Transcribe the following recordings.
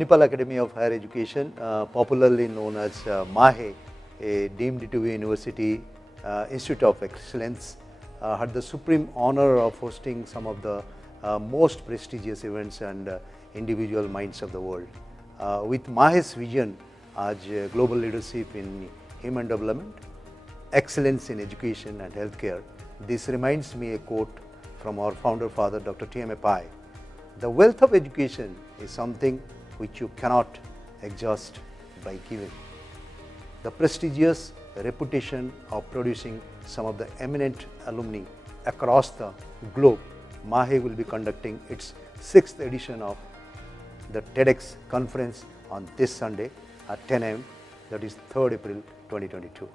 Manipal Academy of Higher Education, popularly known as MAHE, a deemed to be university Institute of Excellence, had the supreme honor of hosting some of the most prestigious events and individual minds of the world. With MAHE's vision as global leadership in human development, excellence in education and healthcare, this reminds me a quote from our founder father, Dr. TEDx MAHE. The wealth of education is something which you cannot exhaust by giving. The prestigious reputation of producing some of the eminent alumni across the globe, MAHE will be conducting its 6th edition of the TEDx conference on this Sunday at 10 a.m. that is 3rd April 2022.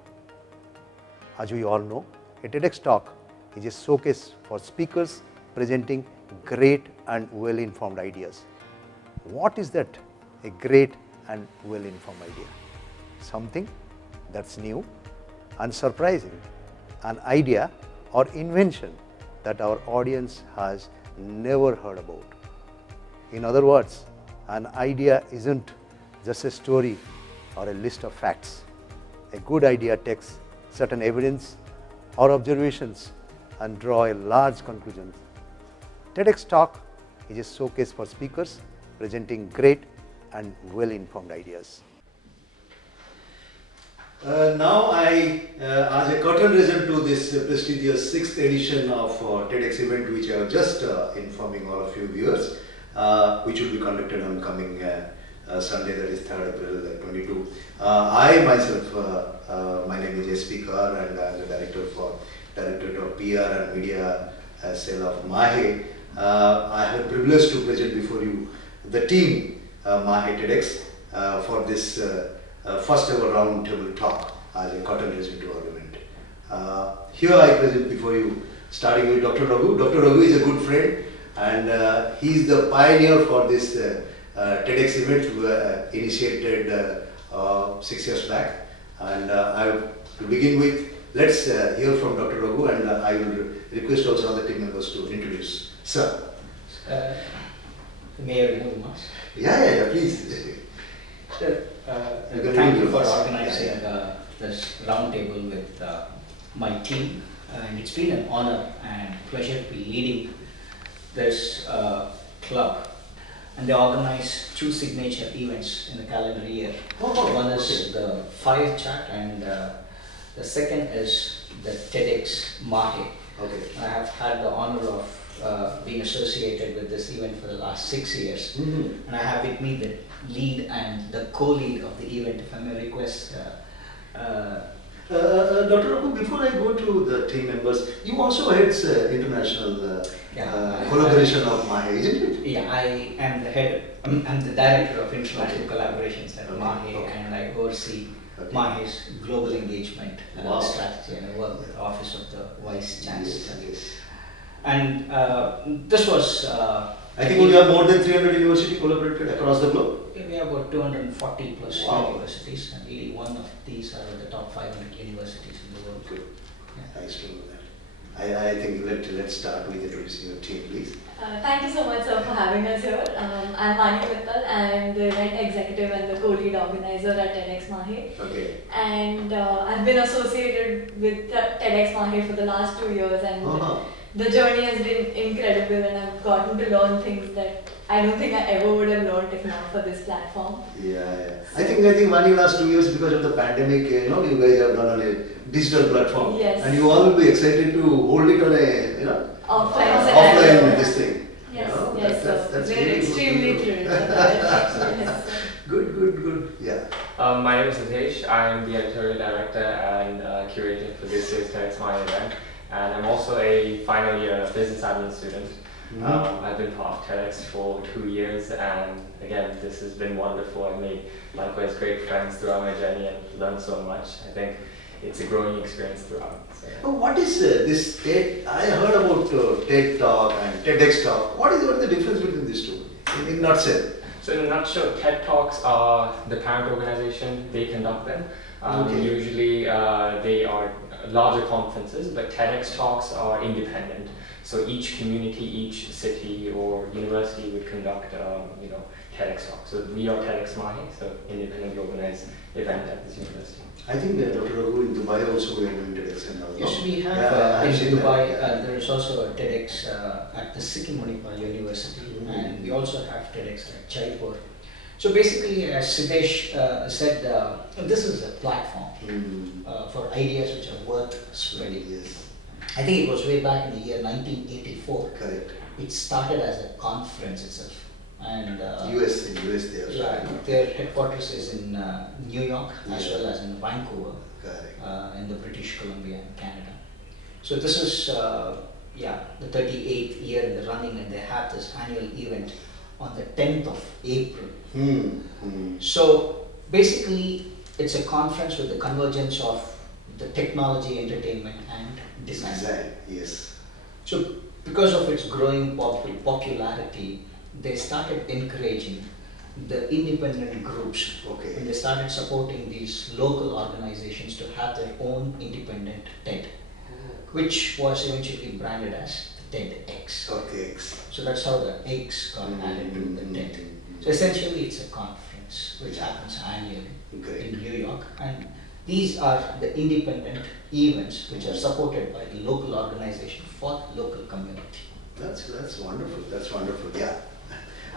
As we all know, a TEDx talk is a showcase for speakers presenting great and well-informed ideas. What is that? A great and well-informed idea. Something that's new and surprising, an idea or invention that our audience has never heard about. In other words, an idea isn't just a story or a list of facts. A good idea takes certain evidence or observations and draw a large conclusion. TEDx talk is a showcase for speakers presenting great and well-informed ideas. Now as a curtain raiser to this prestigious 6th edition of TEDx event, which I was just informing all of you viewers, which will be conducted on coming Sunday, that is 3rd April 22. I myself, my name is S.P. Kar and I am the Director of PR and Media Cell of MAHE. I have the privilege to present before you the team MAHE TEDx for this first ever round table talk as a curtain raiser to our event. Here I present before you, starting with Dr. Raghu. Dr. Raghu is a good friend and he is the pioneer for this TEDx event who initiated 6 years back. And to begin with, let's hear from Dr. Raghu, and I will request also other team members to introduce. Sir. May I remove the mask? Yeah, please. Sure. Thank you for organizing this roundtable with my team, and it's been an honor and pleasure to be leading this club. And they organize 2 signature events in the calendar year. One is the Fire Chat, and the second is the TEDx MAHE. I have had the honor of being associated with this event for the last 6 years. And I have with me the lead and the co-lead of the event, if I may request. Dr. Raghu, before I go to the team members, you also heads international collaboration of MAHE, isn't it? Yeah, I am the head, I'm the director of international collaborations at MAHE, and I oversee MAHE's global engagement strategy, and I work with the Office of the Vice Chancellor. And this was... I think we have more than 300 universities collaborated across the globe. We have about 240 plus universities, and 81 of these are the top 500 universities in the world. Good. Yeah. Nice to know that. I think let's start with introducing your team, please. Thank you so much, sir, for having us here. I'm Manipal. I'm the event executive and the co-lead organizer at TEDx MAHE. And I've been associated with TEDx MAHE for the last 2 years, and the journey has been incredible, and I've gotten to learn things that I don't think I ever would have learned if not for this platform. Yeah. I think one last 2 years, because of the pandemic, you guys have done on a digital platform. Yes. And you all will be excited to hold it on a, offline this thing. Yes, that's we're really extremely thrilled about it. Good. Yeah. My name is Hitesh. I'm the editorial director and curator for this year's TEDx MAHE event. And I'm also a final year business admin student. I've been part of TEDx for 2 years, and again, this has been wonderful. I made likewise great friends throughout my journey and learned so much. I think it's a growing experience throughout. So. What is this TED? I heard about TED Talk and TEDx Talk. What is the difference between these two, in a nutshell? So in a nutshell, TED Talks are the parent organization, they conduct them. Usually they are larger conferences, but TEDx Talks are independent. So each community, each city or university would conduct TEDx talk. So we are TEDx MAHE, so independently organized event at this university. I think Dr. Raghu in Dubai also we are doing TEDx and all. Yes, we have in Dubai. There is also a TEDx at the Sikkim Manipal University, and we also have TEDx at Jaipur. So basically, as Siddesh said, this is a platform for ideas which are worth spreading. Yes. I think it was way back in the year 1984. Correct. It started as a conference itself. And US they are. Yeah, their headquarters is in New York as well as in Vancouver, in the British Columbia in Canada. So this is the 38th year in the running, and they have this annual event on the 10th of April. So basically, it's a conference with the convergence of the technology, entertainment, and design. Yes. So because of its growing popularity, they started encouraging the independent groups, and they started supporting these local organizations to have their own independent TED, which was eventually branded as the TEDx. So that's how the X got added to the TED. So essentially, it's a conference which happens annually in New York, and these are the independent events which are supported by the local organization for the local community. That's wonderful. That's wonderful. Yeah.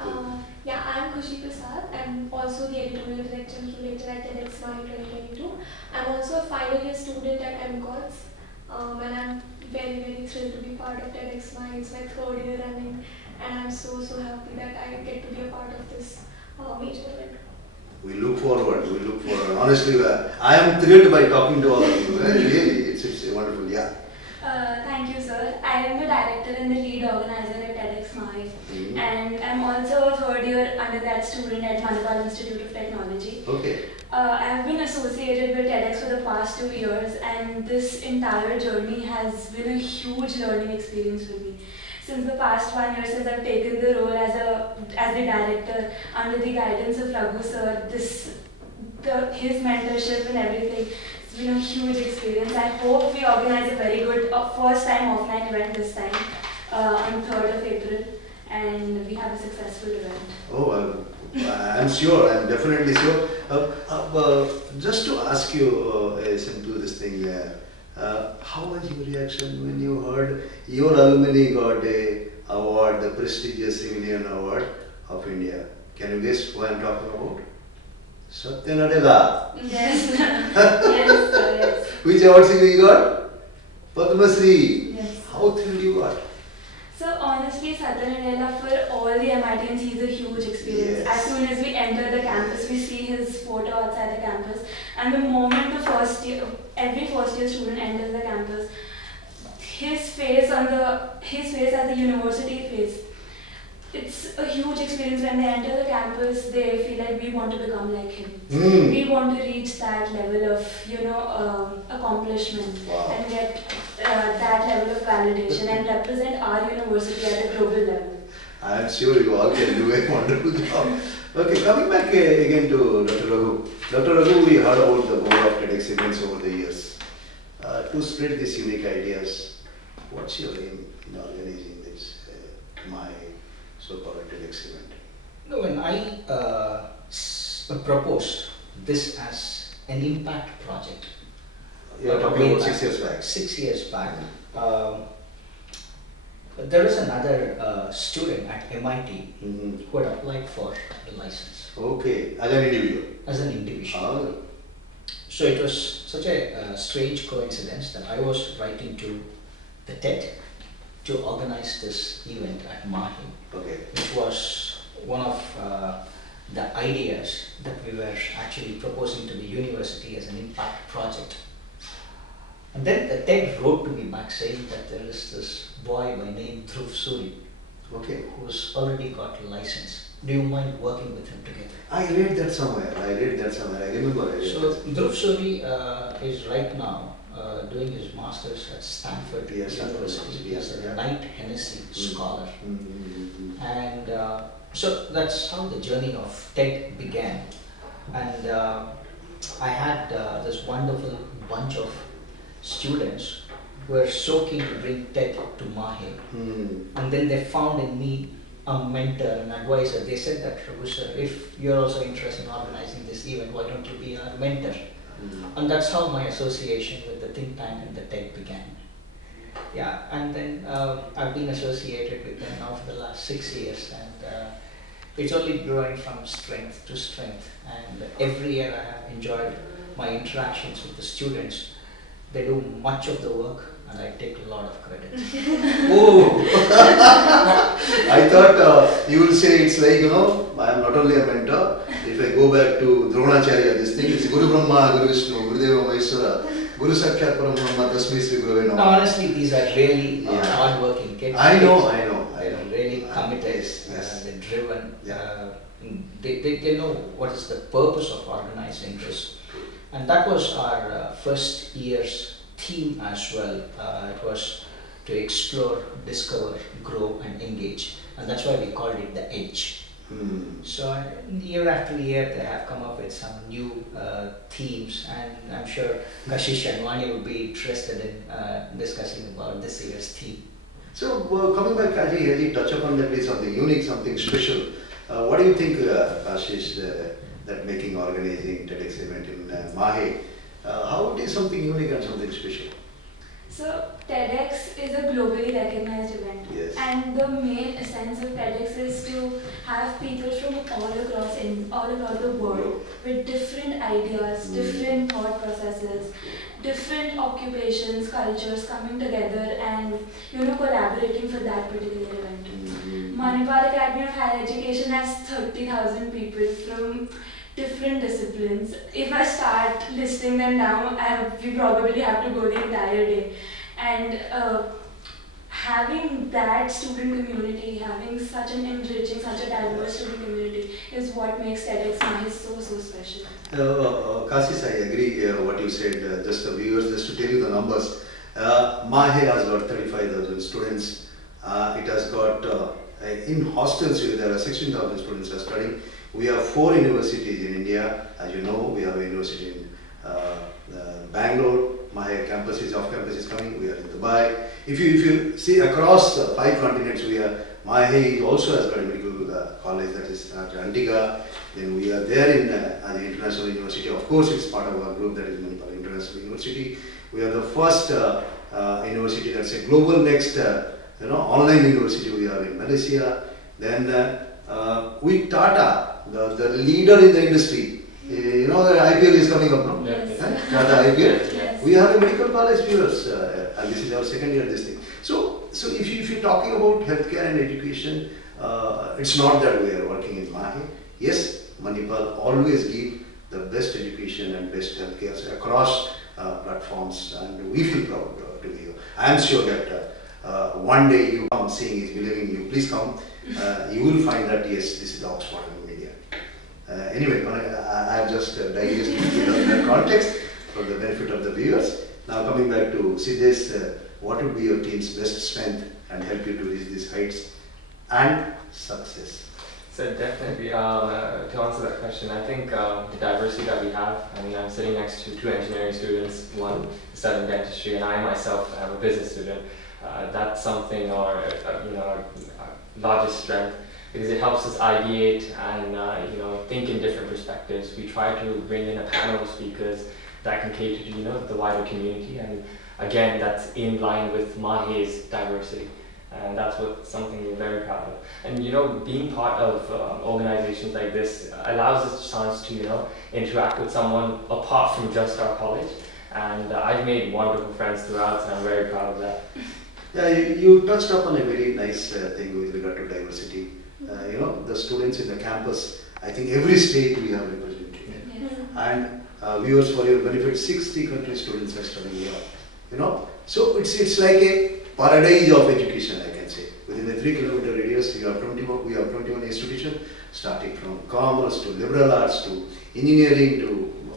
I'm Khushi Prasad. I'm also the editorial director and curator at TEDxMAHE 2022. I'm also a final year student at MCOTS, and I'm very, very thrilled to be part of TEDxMAHE. It's my 3rd year running, and I'm so happy that I get to be a part of this major event. We look forward. Honestly, I am thrilled by talking to all of you. Really, it's wonderful. Yeah. Thank you, sir. I am the director and the lead organizer at TEDxMAHE, and I'm also a 3rd year undergrad student at Manipal Institute of Technology. I've been associated with TEDx for the past 2 years, and this entire journey has been a huge learning experience for me. Since the past 1 year, since I've taken the role as the director under the guidance of Raghu sir, his mentorship and everything, it's been a huge experience. I hope we organize a very good first time offline event this time on 3rd of April, and we have a successful event. I'm sure. I'm definitely sure. Just to ask you a simple thing. How was your reaction when you heard your alumni got a award, the prestigious Civilian Award of India? Can you guess who I'm talking about? Satya Nadella. Yes. Yes. Which award you got? Padma Shri. Yes. How thrilled you got? So honestly, Satya Nadella, for all the MITians, he's a huge experience. As soon as we enter the campus, we see his photo outside the campus, and the moment every first year student enters the campus, his face as the university face, it's a huge experience. When they enter the campus, they feel like we want to become like him. We want to reach that level of accomplishment and get that level of validation and represent our university at a global level. I am sure you all can do a wonderful job. Okay, coming back again to Dr. Raghu. Dr. Raghu, we heard about the Board of TEDx events over the years. To spread these unique ideas, what's your aim in organizing this my so-called TEDx event? No, when I proposed this as an impact project. You are talking about 6 years back. 6 years back. There is another student at MIT who had applied for the license. Okay, as an individual. As an individual. So it was such a strange coincidence that I was writing to the TED to organize this event at MAHE, which was one of the ideas that we were actually proposing to the university as an impact project. And then the TED wrote to me back saying that there is this boy by name Dhruv Suri, who's already got a license. Do you mind working with him together? I read that somewhere. I remember. So Dhruv Suri is right now doing his masters at Stanford University as a Knight Hennessy Scholar. And so that's how the journey of TED began. And I had this wonderful bunch of students who were so keen to bring TED to MAHE. And then they found in me a mentor, an advisor. They said that, Raghu sir, if you're also interested in organizing this event, why don't you be our mentor? And that's how my association with the think tank and the TED began. Yeah, and then I've been associated with them now for the last 6 years, and it's only growing from strength to strength. And every year I have enjoyed my interactions with the students. They do much of the work, and I take a lot of credit. Oh! I thought you will say it's like, you know, I am not only a mentor. If I go back to Dronacharya, this thing is Guru Brahma, Guru Vishnu, Guru Deva Maheshwara, Guru Sakshat Parabrahma, Tasmai Sri Gurave Namah. Honestly, these are really hard-working kids. I know. They're really committed, yes. They're driven. Yeah. They know what is the purpose of organizing this. And that was our first year's theme as well. It was to explore, discover, grow and engage. And that's why we called it the Edge. So year after year they have come up with some new themes, and I'm sure Kashish and Vani would be interested in discussing about this year's theme. So coming back, as you touch upon that with something unique, something special. What do you think, Kashish, that making organizing TEDx event in MAHE, how it is something unique and something special? So TEDx is a globally recognized event, yes. And the main essence of TEDx is to have people from all across the world with different ideas, different thought processes, different occupations, cultures coming together and collaborating for that particular event. Manipal Academy of Higher Education has 30,000 people from different disciplines. If I start listing them down, we probably have to go the entire day. And having that student community, having such an enriching, such a diverse student community is what makes TEDxMAHE so special. Kashish, I agree what you said. Just the viewers, just to tell you the numbers. MAHE has got 35,000 students. It has got, in hostels, there are 16,000 students are studying. We have 4 universities in India. As you know, we have a university in Bangalore. MAHE campus is off campus is coming. We are in Dubai. If you see across 5 continents, MAHE also has got a medical college, that is at Antigua. Then we are there in an international university. Of course, it's part of our group, that is Manipal International University. We are the first university that's a global next online university we have in Malaysia. Then with Tata, the leader in the industry. The IPL is coming up, no? Yes. Tata IPL. Yes. We have a medical college viewers, and this is our second year this thing. So if you're talking about healthcare and education, it's not that we are working in MAHE. Yes, Manipal always give the best education and best healthcare across platforms, and we feel proud to be here. I am sure that one day you come, seeing is believing you. Please come. You will find that yes, this is the Oxford in India. Anyway, I have just digested a bit of that context for the benefit of the viewers. Now coming back to Siddesh, what would be your team's best strength and help you to reach these heights and success? So definitely, to answer that question, I think the diversity that we have. I mean, I'm sitting next to 2 engineering students, one studying dentistry, and I myself am a business student. That's something our largest strength, because it helps us ideate and think in different perspectives. We try to bring in a panel of speakers that can cater to the wider community, and again, that's in line with MAHE's diversity. And that's something we're very proud of. And being part of organizations like this allows us a chance to interact with someone apart from just our college. And I've made wonderful friends throughout, and I'm very proud of that. Yeah, you touched upon a very nice thing with regard to diversity. The students in the campus, I think every state we have represented. Yes. And viewers, for your benefit, 60 country students are studying here. So it's like a paradise of education, I can say. Within a 3-kilometer radius, we have 21 institutions, starting from commerce to liberal arts to engineering to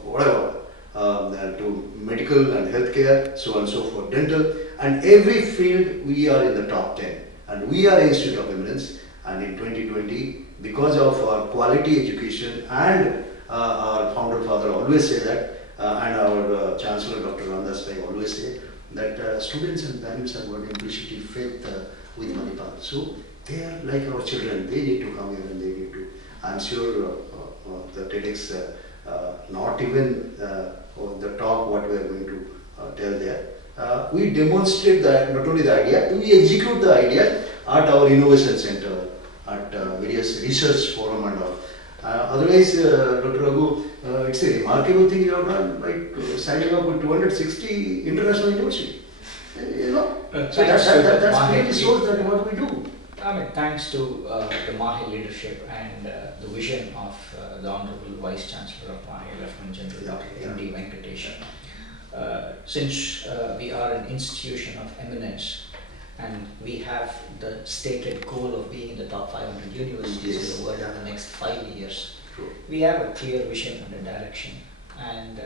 whatever, to medical and healthcare, so on and so forth, dental, and every field we are in the top 10. And we are an institute of eminence, and in 2020, because of our quality education, and our founder father always say that, and our Chancellor Dr. Ramdas Pai always say that students and parents have got implicit faith with Manipal. So they are like our children. They need to come here and they need to. I'm sure the TEDx, not even the talk what we are going to tell there. We demonstrate that not only the idea, we execute the idea at our innovation center, at various research forum and all. Otherwise, Dr. Raghu, it's a remarkable thing you have done, like signing up with 260 international universities. You know, so that's really shows that what we do. I mean, thanks to the MAHE leadership and the vision of the Honorable Vice Chancellor of MAHE, Lieutenant General Dr. M.D. Venkatesh. Since we are an institution of eminence and we have the stated goal of being in the top 500 universities in the world in the next 5 years, we have a clear vision and a direction, and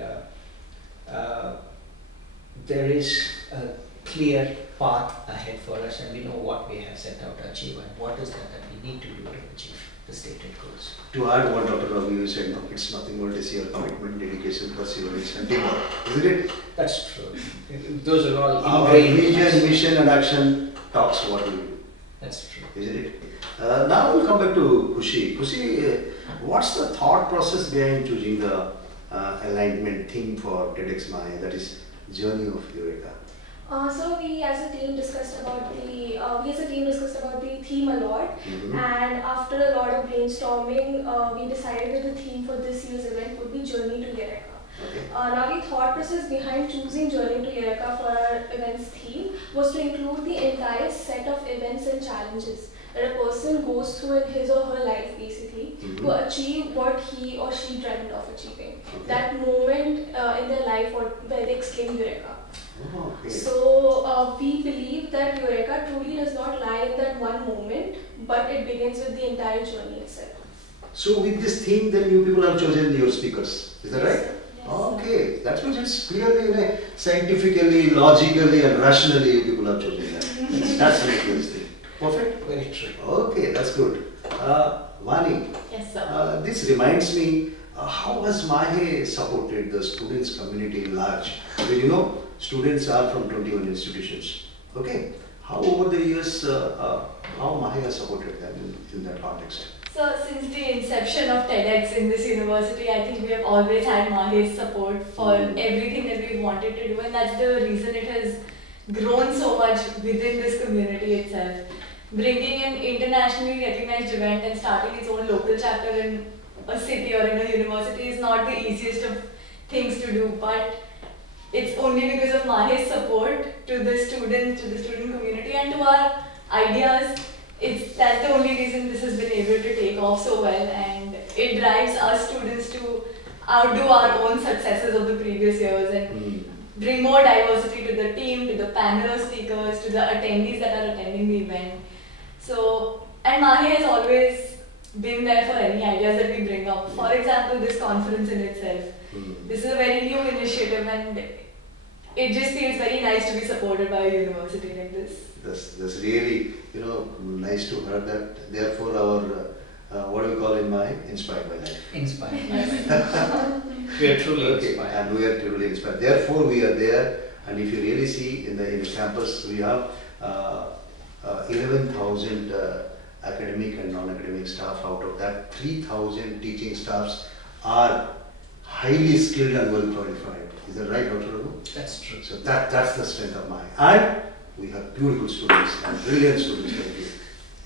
there is a clear path ahead for us, and we know what we have set out to achieve and what is that we need to do to achieve the stated goals. To add what Dr. Ravi said, no, it's nothing but this year commitment, dedication, perseverance and teamwork, isn't it? That's true. Those are all our vision, mission and action talks what we do. That's true. Isn't it? Now we'll come back to Khushi. Khushi, what's the thought process behind choosing the alignment theme for TEDxMAHE, that is Journey of Eureka? So we as a team discussed about the theme a lot, and after a lot of brainstorming, we decided that the theme for this year's event would be Journey to Eureka. Now the thought process behind choosing Journey to Eureka for our event's theme was to include the entire set of events and challenges that a person goes through in his or her life basically to achieve what he or she dreamt of achieving. That moment in their life where they exclaim Eureka. So we believe that Eureka truly does not lie in that one moment, but it begins with the entire journey itself. So with this theme, then you people have chosen your speakers, is that right? Yes. Okay, that means it's clearly, scientifically, logically and rationally you people have chosen that. That's the next thing. Perfect? Very true. Okay, that's good. Vani, Yes, sir. this reminds me, how has MAHE supported the students community in large? Because you know, students are from 21 institutions. Okay, how over the years, how MAHE has supported them in that context? So since the inception of TEDx in this university, I think we have always had MAHE's support for everything that we've wanted to do, and that's the reason it has grown so much within this community itself. Bringing an internationally recognized event and starting its own local chapter in a city or in a university is not the easiest of things to do, but it's only because of MAHE's support to the students, to the student community and to our ideas. That's the only reason this has been able to take off so well, and it drives us students to outdo our own successes of the previous years and bring more diversity to the team, to the panel of speakers, to the attendees that are attending the event. So, and MAHE has always been there for any ideas that we bring up. For example, this conference in itself. This is a very new initiative and it just feels very nice to be supported by a university like this. That's really, nice to hear that. Therefore, our, what do we call in MAHE? Inspired by life. Inspired by life. We are truly inspired. And we are truly inspired. Therefore, we are there. And if you really see in the campus, we have 11,000 academic and non-academic staff. Out of that, 3,000 teaching staffs are highly skilled and well qualified. Is that right, Dr. Raghu? That's true. So that's the strength of MAHE. And we have beautiful students and brilliant students like you.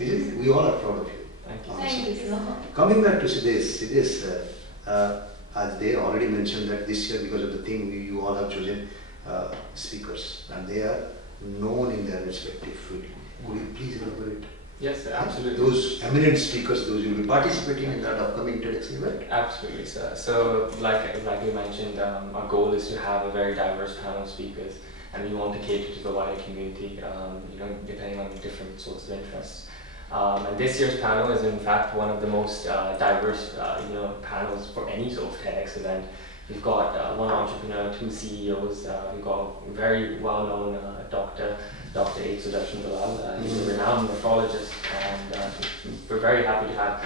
Isn't it? We all are proud of you. Thank you. Thank you so much. Coming back to Siddesh, as they already mentioned that this year, because of the theme, you all have chosen speakers and they are known in their respective field. Could you please elaborate? Yes, absolutely. Those eminent speakers, those will be participating in that upcoming TEDx event? Absolutely, sir. So, like you mentioned, our goal is to have a very diverse panel of speakers, and we want to cater to the wider community, depending on different sorts of interests. And this year's panel is in fact one of the most diverse, panels for any sort of TEDx event. We've got one entrepreneur, 2 CEOs. We've got a very well-known Dr. H Sudarshan Ballal. He's a renowned nephrologist, and we're very happy to have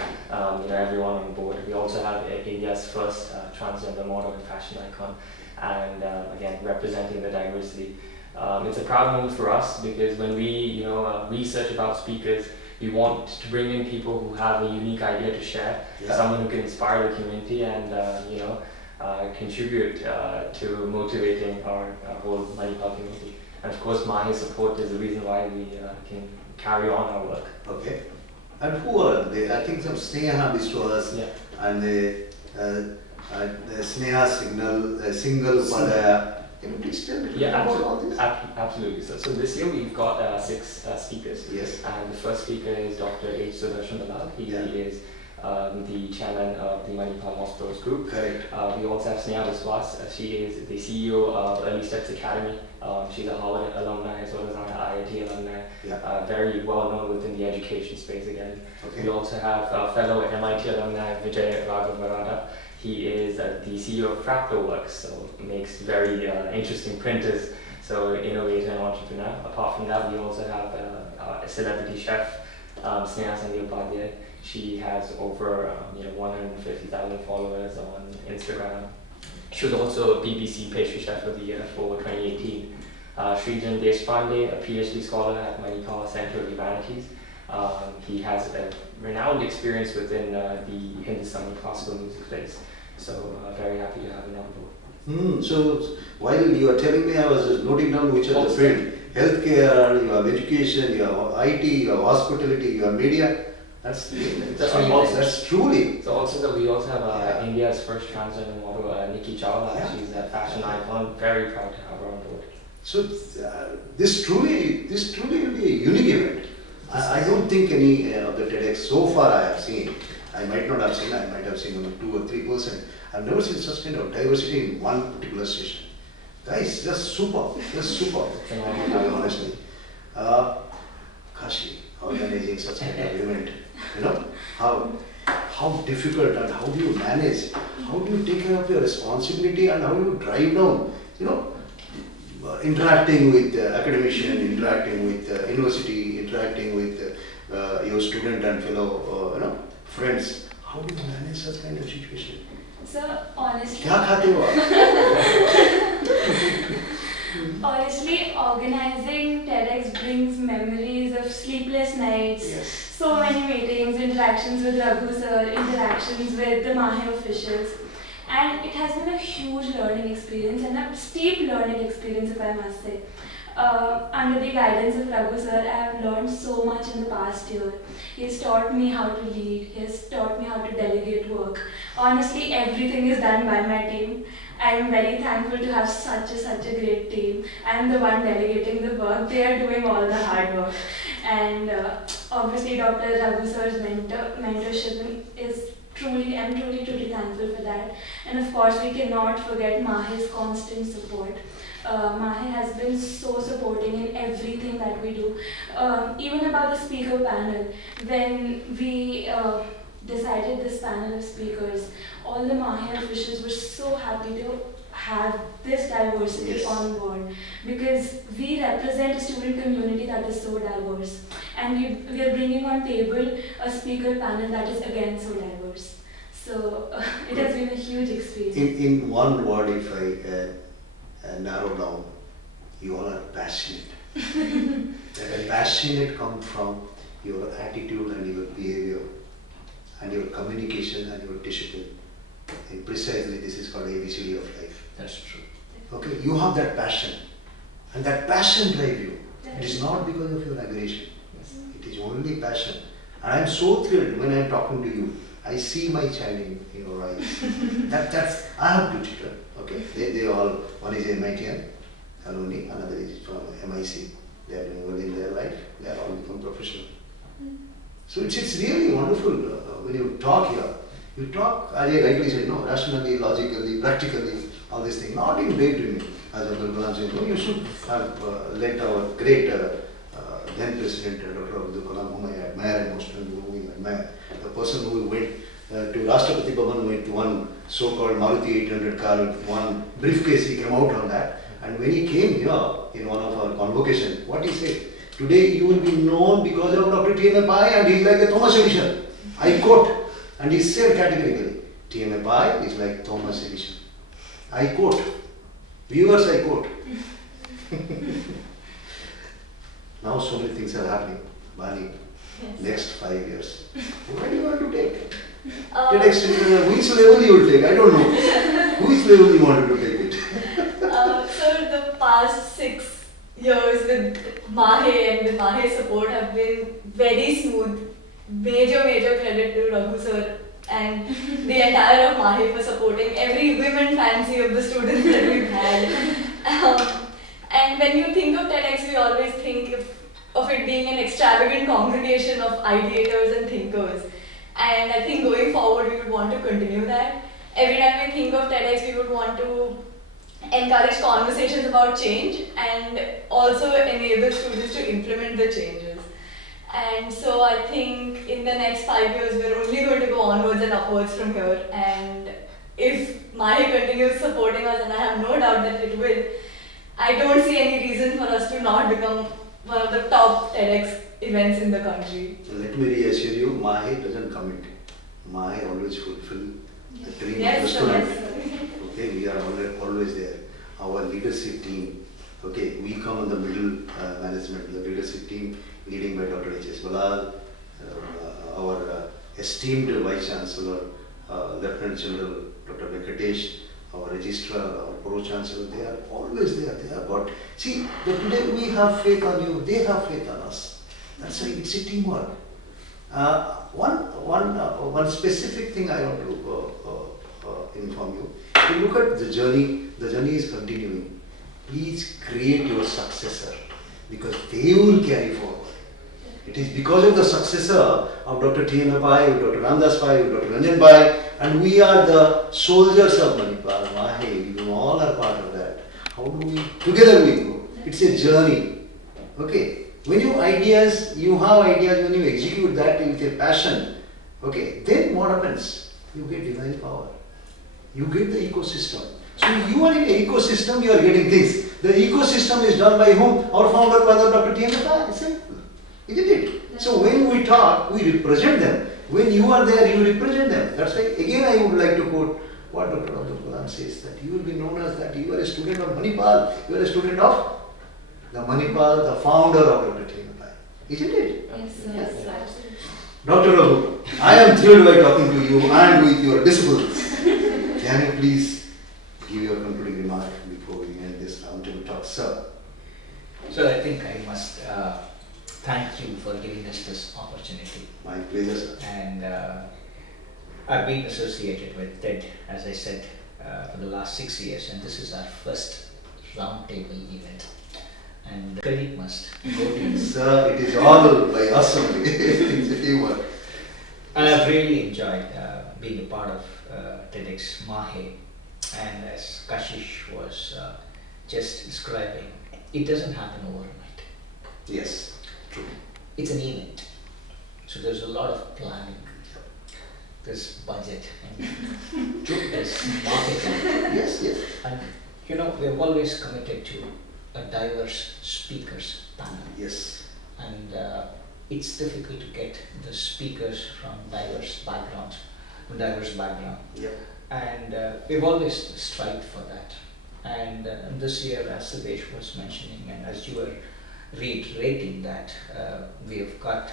everyone on board. We also have India's first transgender model and fashion icon, and again representing the diversity. It's a proud moment for us because when we research about speakers, we want to bring in people who have a unique idea to share, someone who can inspire the community and you know, contribute to motivating our whole Manipal community. And of course, MAHE's support is the reason why we can carry on our work. Okay. And who are they? I think some Sneha Biswas and the Sneha Singhi Upadhaya. Can you please tell me about all this? Absolutely. So this year we've got 6 speakers. Yes. And the first speaker is Dr. H Sudarshan Ballal. He is the chairman of the Manipal Hospitals Group. Correct. We also have Sneha Biswas. She is the CEO of Early Steps Academy. She's a Harvard alumni as well as an IIT alumni. Very well known within the education space again. Okay. We also have fellow MIT alumni Vijay Raghav Varada. He is the CEO of Fracktal Works, so makes very interesting printers, so innovator and entrepreneur. Apart from that, we also have a celebrity chef, Sneha Singhi Upadhaya. She has over 150,000 followers on Instagram. She was also a BBC Pastry Chef of the Year for 2018. Srijan Deshpande, a PhD scholar at Manipal Center of Humanities. He has a renowned experience within the Hindustani classical music space. So very happy to have him on board. So while you are telling me, I was just noting down which are the field. Healthcare, you have education, you have IT, you have hospitality, you have media. That's truly. So also we also have India's first transgender model, Nikki Chawla. She's a fashion icon. Very proud to have her on board. So this truly will be a unique event. I don't think any of the TEDx so far I have seen. I might not have seen. I might have seen only 2 or 3%. I've never seen such kind of diversity in one particular session. Guys, just super, honestly. Kashi, organizing such kind of event, you know, how difficult and how do you manage? How do you take care of your responsibility and how do you drive down, you know, interacting with academician, interacting with university, interacting with your student and fellow friends. How do you manage such kind of situation? So honestly, honestly, organizing TEDx brings memories of sleepless nights, so many meetings, interactions with Raghu sir, interactions with the MAHE officials. And it has been a huge learning experience and a steep learning experience, if I must say. Under the guidance of Raghu sir, I have learned so much in the past year. He has taught me how to lead, he has taught me how to delegate work. Honestly, everything is done by my team. I am very thankful to have such a great team. I am the one delegating the work, they are doing all the hard work. And obviously Dr. Raghu sir's mentorship is I'm truly thankful for that. And of course, we cannot forget MAHE's constant support. MAHE has been so supporting in everything that we do. Even about the speaker panel, when we decided this panel of speakers, all the MAHE officials were so happy to have this diversity on board, because we represent a student community that is so diverse, and we are bringing on table a speaker panel that is again so diverse. So it has been a huge experience. In one word, if I narrow down, you all are passionate. That passionate comes from your attitude and your behavior and your communication and your discipline. And precisely this is called ABCD of life. That's true. Okay, you have that passion, and that passion drives you. It is not because of your aggression. It is only passion. And I am so thrilled when I am talking to you. I see my child in your eyes. I have 2 children. Okay, they all, one is MIT alumni, another is from MIC. They are doing well in their life. They are all become professional. So it's really wonderful when you talk here. You talk, as I rightly said, rationally, logically, practically, all these things, not in daydreaming. As Abdul Kalam said, you should have let our great then President Dr. Abdul Kalam, whom I admire and most whom I admire, the person who went to Rashtrapati Bhavan with one so-called Maruti 800 car with one briefcase, he came out on that. And when he came here in one of our convocations, what he said, today you will be known because of Dr. TEDxMAHE, and he is like a Thomas Edison. I quote. And he said categorically, TEDxMAHE is like Thomas Edison. I quote. Viewers, I quote. Now so many things are happening. Bali, Next 5 years. Where do you want to take? TEDx, which level you will take? I don't know. Which level you wanted to take it? So the past 6 years with MAHE and with MAHE support have been very smooth. Major credit to Raghu sir and the entire of MAHE for supporting every women fancy of the students that we've had. And when you think of TEDx, we always think of it being an extravagant congregation of ideators and thinkers. And I think going forward, we would want to continue that. Every time we think of TEDx, we would want to encourage conversations about change and also enable students to implement the changes. And so I think in the next 5 years, we're only going to go onwards and upwards from here. And if MAHE continues supporting us, and I have no doubt that it will, I don't see any reason for us to not become one of the top TEDx events in the country. Let me reassure you, MAHE doesn't commit. MAHE always fulfill the dream of the student. Okay, we are always there. Our leadership team, okay, we come on the middle management, the leadership team leading by Dr. H Ballal, our esteemed Vice Chancellor, Lieutenant General Dr. Venkatesh, our registrar, our pro-chancellor, they are always there. They have got, see, today we have faith on you, they have faith on us. That's why it's a teamwork. One specific thing I want to inform you. If you look at the journey is continuing. Please create your successor because they will carry forward. It is because of the successor of Dr. TEDxMAHE, Dr. Ramdas Pai, Dr. Ranjan Pai, and we are the soldiers of Manipal, MAHE, we all are part of that. How do we, together we go. It's a journey. Okay. When you have ideas, when you execute that with a passion, okay, then what happens? You get divine power. You get the ecosystem. So you are in an ecosystem, you are getting things. The ecosystem is done by whom? Our founder, Dr. TEDxMAHE. Simple. Isn't it? So when we talk, we represent them. When you are there, you represent them. That's why, again, I would like to quote what Dr. Raghav Varada says, that you will be known as that you are a student of Manipal, you are a student of the Manipal, the founder of Dr. TEDxMAHE. Isn't it? Yes. Dr. Raghu, I am thrilled by talking to you and with your disciples. Can you please give your concluding remark before we end this roundtable talk, sir? So I think I must thank you for giving us this opportunity. My pleasure, sir. And I've been associated with TED, as I said, for the last 6 years, and this is our first roundtable event. And the credit must go to you. Sir, it is all by us only. It's a teamwork. And I've really enjoyed being a part of TEDxMAHE. And as Kashish was just describing, it doesn't happen overnight. Yes, true. It's an event. So there's a lot of planning. There's budget and there's marketing. Yes. And you know, we've always committed to a diverse speakers panel. Yes. And it's difficult to get the speakers from diverse background. Yep. And we've always strived for that. And this year, as Sudesh was mentioning, and as you were reiterating that, we have got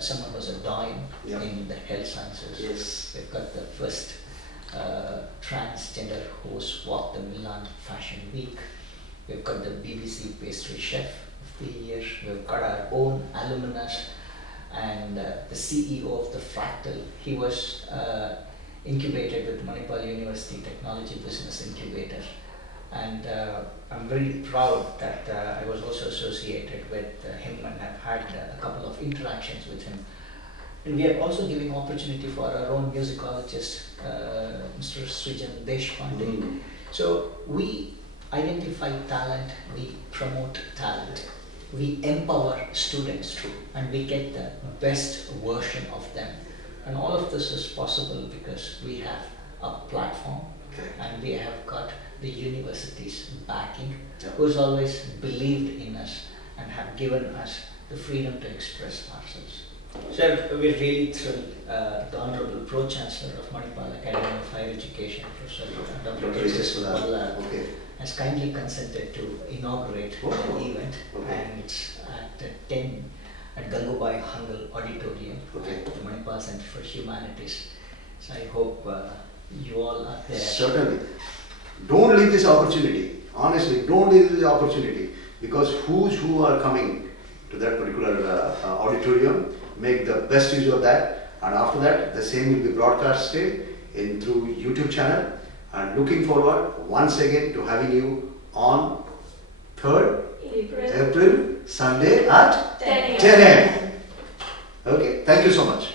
someone who's a dime in the health sciences. Yes. We've got the first transgender host walk the Milan Fashion Week. We've got the BBC Pastry Chef of the year. We've got our own alumnus and the CEO of the Fracktal. He was incubated with Manipal University Technology Business Incubator. And I'm very proud that I was also associated with him and have had a couple of interactions with him. And we are also giving opportunity for our own musicologist, Mr. Srijan Deshpande. So we identify talent, we promote talent, we empower students and we get the best version of them. And all of this is possible because we have a platform and we have got the university's backing, who's always believed in us and have given us the freedom to express ourselves. So we're really thrilled. The Honorable Pro-Chancellor of Manipal Academy of Higher Education, Professor Dr. Vijay Raghav Varada, has kindly consented to inaugurate the event, and it's at 10 at Gangubai Hangal Auditorium, the Manipal Center for Humanities. So I hope you all are there. Certainly. Don't leave this opportunity. Honestly, don't leave this opportunity, because who are coming to that particular auditorium, make the best use of that, and after that the same will be broadcasted through YouTube channel, and looking forward once again to having you on 3rd April Sunday at 10 a.m. Okay, thank you so much.